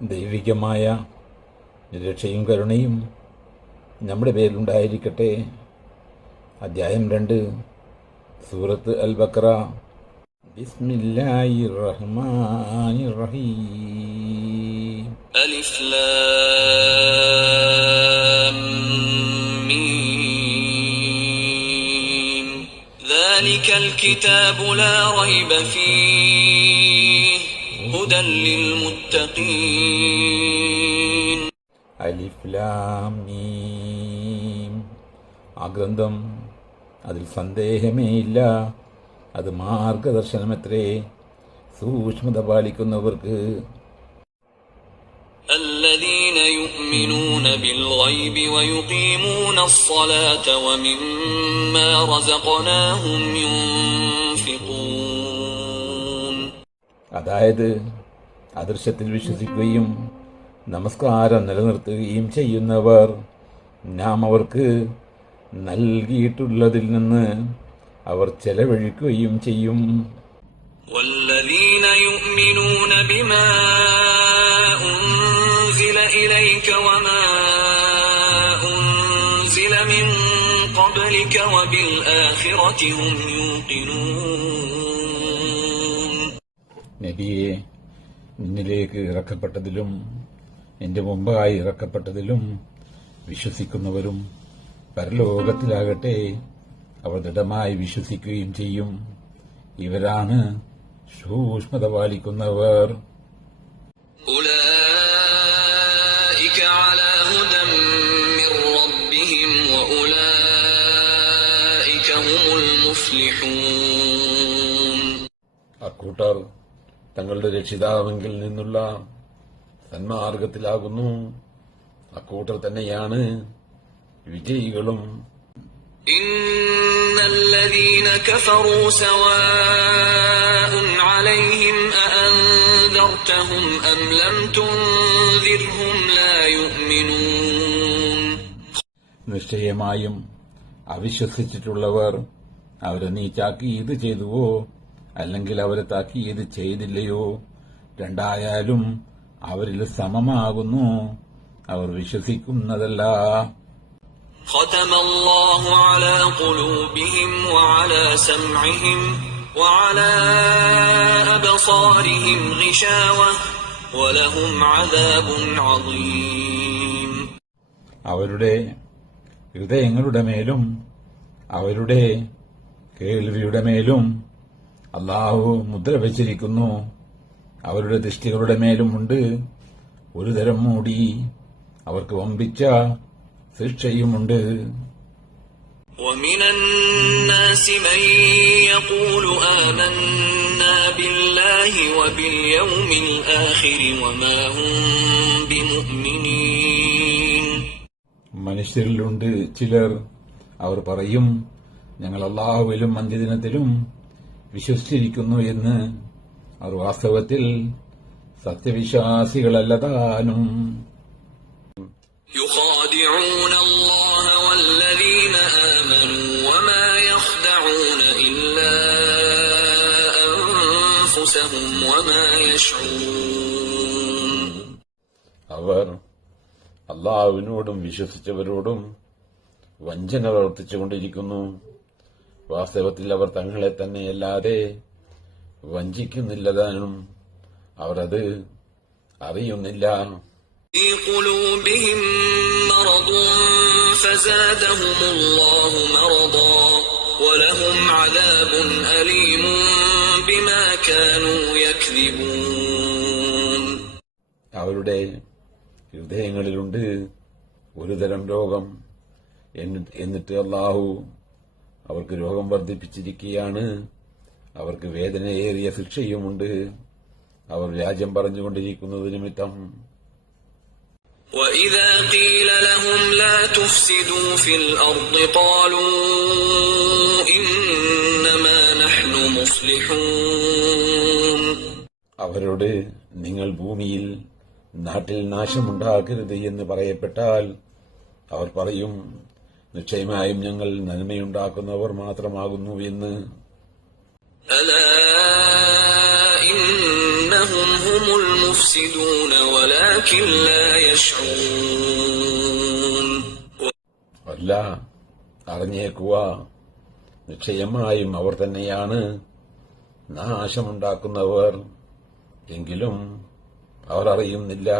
ദൈവികമായ രക്ഷയും കരുണയും നമ്മുടെ പേരിലുണ്ടായിരിക്കട്ടെ. അധ്യായം 2, സൂറത്ത് അൽ ബഖറ. ബിസ്മില്ലാഹിർ റഹ്മാനിർ റഹീം. അലിഫ് ലാം മീം. ദാലികൽ കിതാബു ലാ റൈബ ഫീഹി ഹുദൻ ലിൽമുത്തഖീൻ. അലിഫ് ലാം മീം. ആ ഗ്രന്ഥം, അതിൽ സന്ദേഹമേയില്ല, അത് മാർഗദർശനമത്രേ സൂക്ഷ്മത പാലിക്കുന്നവർക്ക്. الذين يؤمنون بالغيب ويقيمون الصلاة ومما رزقناهم ينفقون. അതായത് അദൃശ്യത്തിൽ വിശ്വസിക്കുകയും നമസ്കാരം നിലനിർത്തുകയും ചെയ്യുന്നവർ നാം അവർക്ക് നൽകിയിട്ടുള്ളതിൽ നിന്ന് അവർ ചെലവഴിക്കുകയും ചെയ്യും. والذين يؤمنون بما أنزل إليك وما أنزل من قبلك وبالآخرة هم يوقنون. നബിയെ, നിന്നിലേക്ക് ഇറക്കപ്പെട്ടതിലും നിന്റെ മുമ്പായി ഇറക്കപ്പെട്ടതിലും വിശ്വസിക്കുന്നവരും പരലോകത്തിലാകട്ടെ അവർ ദൃഢമായി വിശ്വസിക്കുകയും ചെയ്യും. ഇവരാണ് സൂക്ഷ്മത പാലിക്കുന്നവർ. ഉലൈക അലാ ഹുദൻ മിർ റബ്ബിഹിം വഉലൈക ഹുമുൽ മുഫ്ലിഹൂൻ. അക്കൂട്ടർ തങ്ങളുടെ രക്ഷിതാവെങ്കിൽ നിന്നുള്ള സന്മാർഗത്തിലാകുന്നു. അക്കൂട്ടർ തന്നെയാണ് വിജയികളും. ഇന്നല്ലദീന കഫറൂ സവാഉൻ അലൈഹിം അഅൻദർതഹും അം ലം തുൻദിർഹും ലാ യുഅ്മിനൂൻ. നിശ്ചയമായും അവിശ്വസിച്ചിട്ടുള്ളവർ, അവരെ നീ താക്കീത് ചെയ്തുവോ അല്ലെങ്കിൽ അവരെ താക്കീത് ചെയ്തില്ലയോ, രണ്ടായാലും അവരിൽ സമമാകുന്നു, അവർ വിശ്വസിക്കുന്നതല്ല. ختم الله على قلوبهم وعلى سمعهم وعلى أبصارهم غشاوة ولهم عذاب عظيم. അവരുടെ ഹൃദയങ്ങളുടെ മേലും അവരുടെ കേൾവിയുടെ മേലും അല്ലാഹു മുദ്ര വച്ചിരിക്കുന്നു. അവരുടെ ദൃഷ്ടികളുടെ മേലുമുണ്ട് ഒരു തരം മൂടി. അവർക്ക് വമ്പിച്ച ശിക്ഷയുമുണ്ട്. ومن الناس من يقول آمنا بالله وباليوم الآخر وما هم بمؤمنين. മനുഷ്യരിലുണ്ട് ചിലർ, അവർ പറയും, ഞങ്ങൾ അല്ലാഹുവിലും അന്ത്യദിനത്തിലും വിശ്വസിച്ചിരിക്കുന്നു എന്ന്. അവർ വാസ്തവത്തിൽ സത്യവിശ്വാസികളല്ലതാനും. يخادعون الله والذين آمنوا وما يخدعون إلا أنفسهم وما يشعرون. അവർ അല്ലാഹുവിനോടും വിശ്വസിച്ചവരോടും വഞ്ചന പ്രവർത്തിച്ചുകൊണ്ടിരിക്കുന്നു. വാസ്തവത്തിൽ അവർ തങ്ങളെ തന്നെയല്ലാതെ വഞ്ചിക്കുന്നില്ലതാനും അവർ അത് അറിയുന്നില്ല. في قلوبهم مرض فزادهم الله مرضا ولهم عذاب أليم بما كانوا يكذبون. അവരുടെ ഹൃദയങ്ങളിലുണ്ട് ഒരു തരം രോഗം. എന്നിട്ട് അല്ലാഹു അവർക്ക് രോഗം വർദ്ധിപ്പിച്ചിരിക്കുകയാണ്. അവർക്ക് വേദനയേറിയ ശിക്ഷയുമുണ്ട്, അവർ വ്യാജം പറഞ്ഞുകൊണ്ടിരിക്കുന്നത് നിമിത്തം. وَإِذَا قِيلَ لَهُمْ لَا تُفْسِدُوا فِي الْأَرْضِ قَالُوا إِنَّمَا نَحْنُ مُصْلِحُونَ. അവരോട് നിങ്ങൾ ഭൂമിയിൽ നാട്ടിൽ നാശമുണ്ടാക്കരുത് എന്ന് പറയപ്പെട്ടാൽ അവർ പറയും, നിശ്ചയമായും ഞങ്ങൾ നന്മയുണ്ടാക്കുന്നവർ മാത്രമാകുന്നു എന്ന്. ألا إن إنهم هم المفسدون ولكن لا يشعرون അല്ല, അറിഞ്ഞേക്കുക, നിശ്ചയമായും അവർ തന്നെയാണ് നാശമുണ്ടാക്കുന്നവർ, എങ്കിലും അവർ അറിയുന്നില്ല.